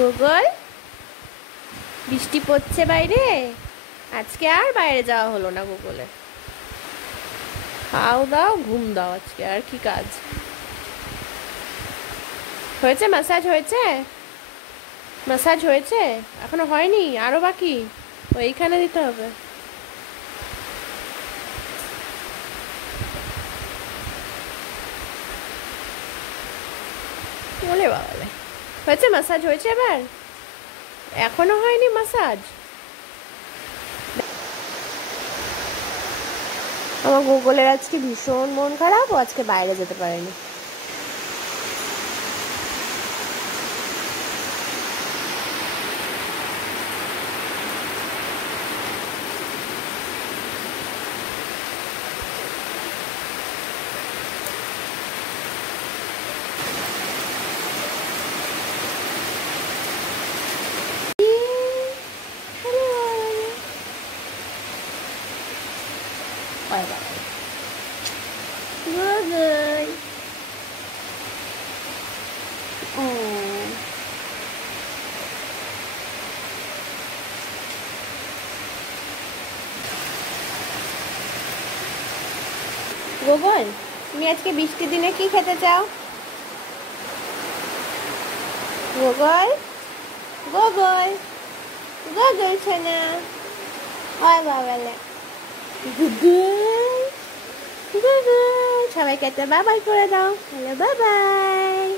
Gogol, বৃষ্টি পড়ছে বাইরে, আজকে আর বাইরে যাওয়া হলো না গোগলে। খাও দাও ঘুম দাও, আজকে আর কি কাজ। হয়েছে ম্যাসাজ হয়েছে? ম্যাসাজ হয়েছে? এখনো হয়নি, আরো বাকি। ওইখানে দিতে হবে। বলে বাবালে, হয়েছে ম্যাসাজ হয়েছে এবার? এখনো হয়নি ম্যাসাজ? আমার গুগলের আজকে ভীষণ মন খারাপ, ও আজকে বাইরে যেতে পারেনি। Bye bye. Good. Oh. Google, তুমি আজকে বৃষ্টির দিনে কি খেতে চাও? গোগল, গোগল, গোগল ছানা, ওই বাবালে, গুগল, গুগল, সবাইকে একটা বাবাই করে দাও। হ্যালো বাবাই।